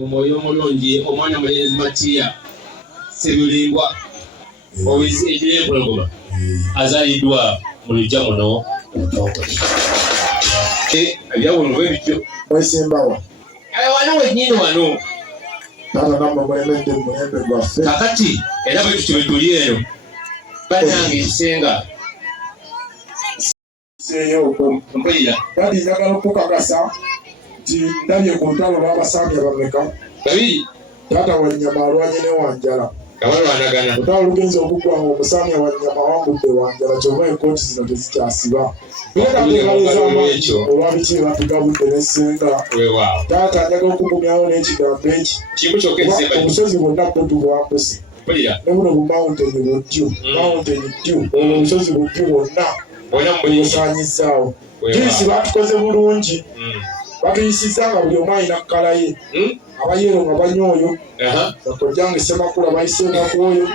Omwoyo omulungi omwana mulenzi Matiya Sebulimbwa owezi ebyempologoma azaliddwa mu luggya muno ebyawulo bwe bityo wesimbawa wano wennyini wano taata namwe mulemedde mu mulembe gwaffe kakati era bwe tutyo bwe tuli eno bannange ekisenga seeyo mpulira kati njagala okukakasa nti ndabye ku lutalo lw'abasambi abameka babiri taata Wanyama alwanye ne Wanjala kabalwanagana olutalo lugenza okuggwa nga omusambi Wanyama awangudde Wanjala kyova enkooti zino tezikyasiba olwabiki batugabudde n'essenga taata njagala okugumyawo n'ekigambo eki obusozi bwonna bwetubwambuse ne buno bumawunteni bujju mawunteni jju olwo obusozi bujju bwonna busaanyizaawo juisi batukoze bulungi batuyisizza nga buli omu alina kkala ye abayero nga banyooyo bakojjanga Ssemakula bayiseengakwoyo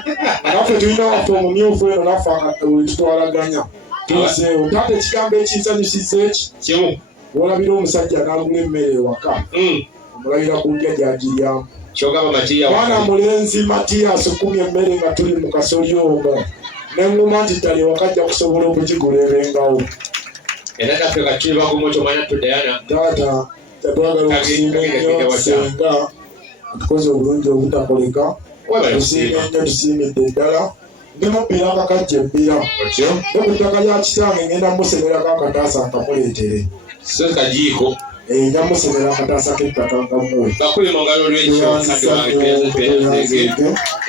naffe tulina waffe omumyufu eno naffe wetutwalaganya tuyiseewo taata ekigambo ekinsanyusiza eki olabira omusajja n'agula emmere ewaka omulabira ku ndya gyagiryamu mwana mulenzi Matiya asukumye emmere nga tuli mu kasolya omwo neŋŋuma nti ddala ewaka ajja kusobola okugigula ebengawo era naffe katuli bagumoto mwana tudayana taata tetwagala okusiima ennyo senga atukoze obulungi obutakoleka tusiime nnyo tusiimidde ddala ndimubbira akakajja ebbira ne ku ttaka lya kitange ngenda musemerako akataasa nkamuleetere kajiiko nyamusemera akataasa k'ettaka nkamuwe bakuli mu ngalo lwekyo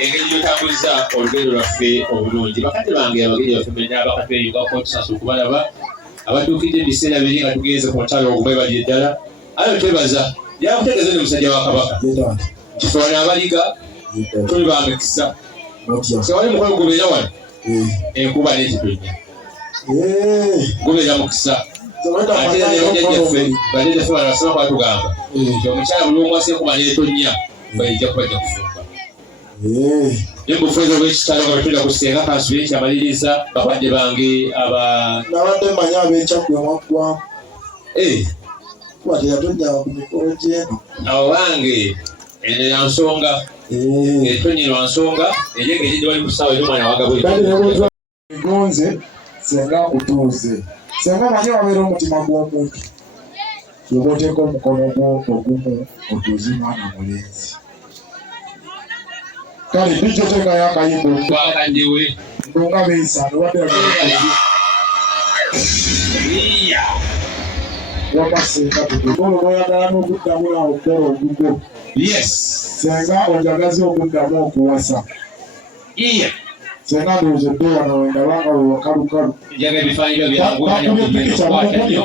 engeri yotambuza olugendo lwaffe obulungi bakadde bange abageri baffe menya bakatweyugako tusasa okubalaba abatuukidde ebiseera biri nga tugenze ku ntalo ogumwe bali eddala ayo twebaza yakutegeeza ne musajja wa kabaka kifaana abaliga tuli bamekisa sewali mukono gubeera wano enkuba n'ekitonya gubeera mukisa ate neyojajjaffe bajjajjaffe bano basaba kwatugamba omukyala buli omwasi enkuba n'etonya baijja kubajja kufumba nembufuezo bwekitalo nga betulira kusenga kansula ekyamaliriza bakadde bange nabadde mmanyi ab'ekyagwe mwaggwamu wateyatonyanga ku mikolo gyeno awo bange eno yansonga etonyi lwansonga eri engeri gyewali kusaawa eri omwana wagabwegonze senga akutuuze senga manyi wabeera omutima gw'omuntu yoba oteeka omukono gwo ogumu otuuze mwana mulenzi kale bijjo teekayo akayimbo bwakanjewe ndonga beesaano wadde wama senga tutuolo boyagala n'okuddamu nawe okukola ogugo senga onjagaze okuddamu okuwasa senga ndowooza edde wano wendabanga we wakalukalu bakubye pikica bamukubye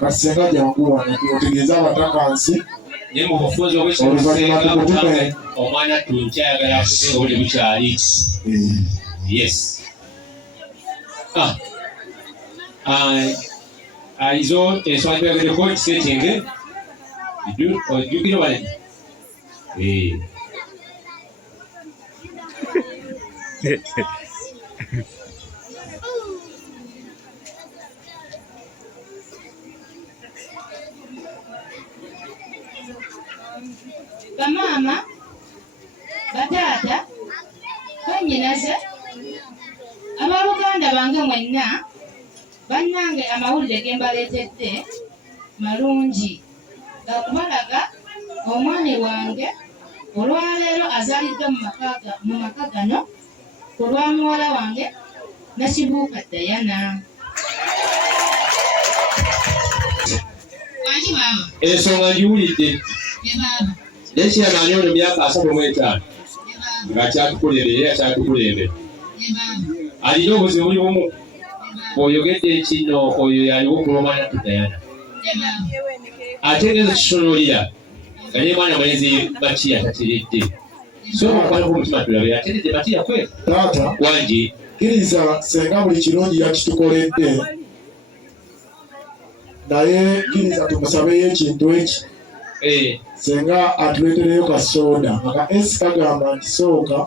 kati senga jangu wano otegeeza abatakansi oluvannyuma tukutume omwana tunkyayagala nga buli bukyali izo ensonga twagereko kisetinge ojjukire wale bamaama bataata bannyinaze abaluganda bange mwenna bannange amawulire ge mbaleetedde malungi gakubalaga omwami wange olwaleero azaliddwa mu maka gano ku lwa muwala wange Nakibuuka Dayana. Ensonga ngiwulidde nekiramaanyi ono myaka 35 nga kyatukulembera era kyatukulembera alina obuzibu buli bumu oyogedde kino oyo yaliwo okulomwana tudayana ategeeza kisonolira nga naye mwana mulenzi Matiya tateredde so omukwano gw'omutima tulabe ateredde Matiya kwe taata wangi kkiriza senga buli kirungi yakitukoledde naye kkiriza tumusabeyo ekintu eki senga atuleetereyo kasooda aka esi kagamba nti sooka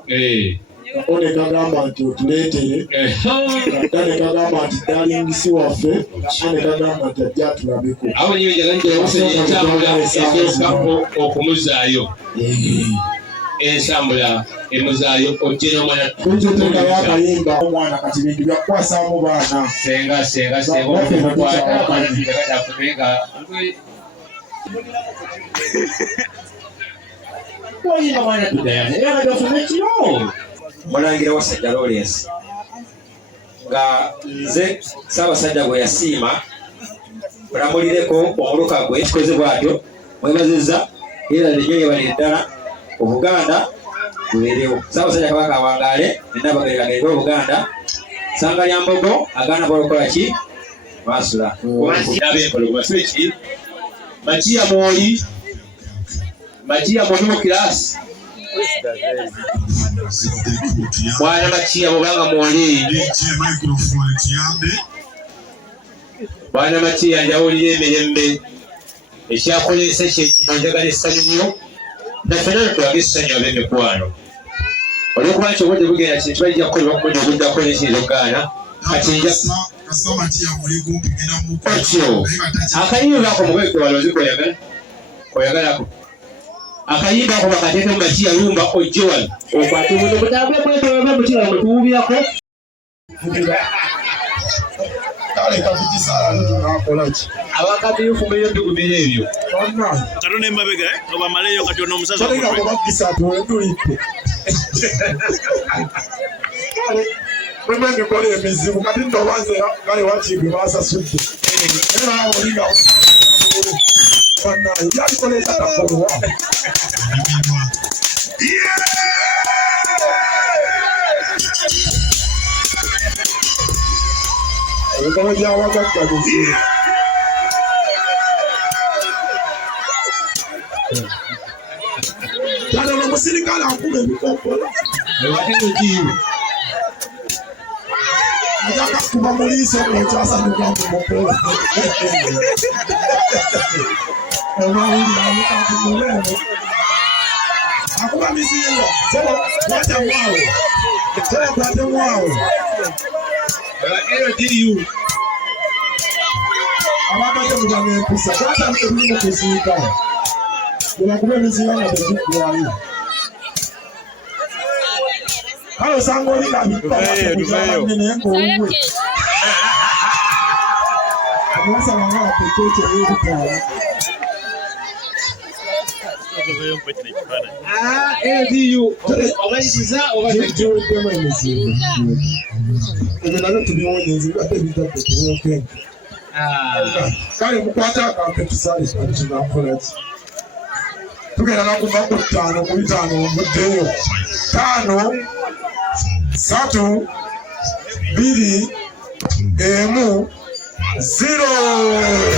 one kagamba nti otuleetere ate ne kagamba nti dalingisi waffe ne kagamba nti ajja atulabeko awo nyo entambula okumuzaayo ensambula emuzaayo otyena omwana tuteekayo akayimba omwana kati bintu byakukwasaamu baana senga Mulangira Wasajja Lawrence nga nze Ssaabasajja gwe yasiima mulamulireko omuluka gwe kikoze bwatyo mwebazizza era nnyo yebalire ddala Obuganda bubeerewo Ssaabasajja Kabaka awangaale Abagole agende Obuganda Sanga lya Mbogo agaana bolokola ki basula Makia Moli Makia Moli mu kirasi mwana Makia mubanga Moli mwana Makia njawulira emirembe ekyakolesa kyekino njagala essanyu nnyo naffena tulaga essanyu ab'emikwano olwokuba nti obudde bugenda kintu bajja kukolebwa kumudi oguddako nekiyinza okugaana kati otyo akayimba ako mugweke walozi koyagalako akayimba ako bakateeke mu Makia lumba ojje wano okwate muno mutambule kwetoloola mukiwa mutuwubirako kale kabikisaala tunakolaki abakabiyufu muyondugumira ebyo Katone mbabega obamaleyo kati ono omusaza tulidde mwemwe kola emizibu kati ndobanze kale wakigwe basasudde era olinga banaye yakoleza takolwa ebikomo byawagaggagezi Tano no musirikale akuba ebikokola ajaka kuba muliiso ekyasanyuka mu mukola akuba mizinga sebo wacha mwao sebo kwate mwao abakaje mujanga empisa kwata mtebulimu kuziika kuba mizinga nga teziggwayo kale osanga olinga naye ng'owuwe amasaba nga batekeekyo ey'ebitaala giweddemu emizibu ebyo nabyo tubiwonyezi bibadde bitadde tuwookenke kale mukwate akampe tusale tunakolaki tugenda nakuva ku 5 ku 5 omuddeyo 5 3 2 1 0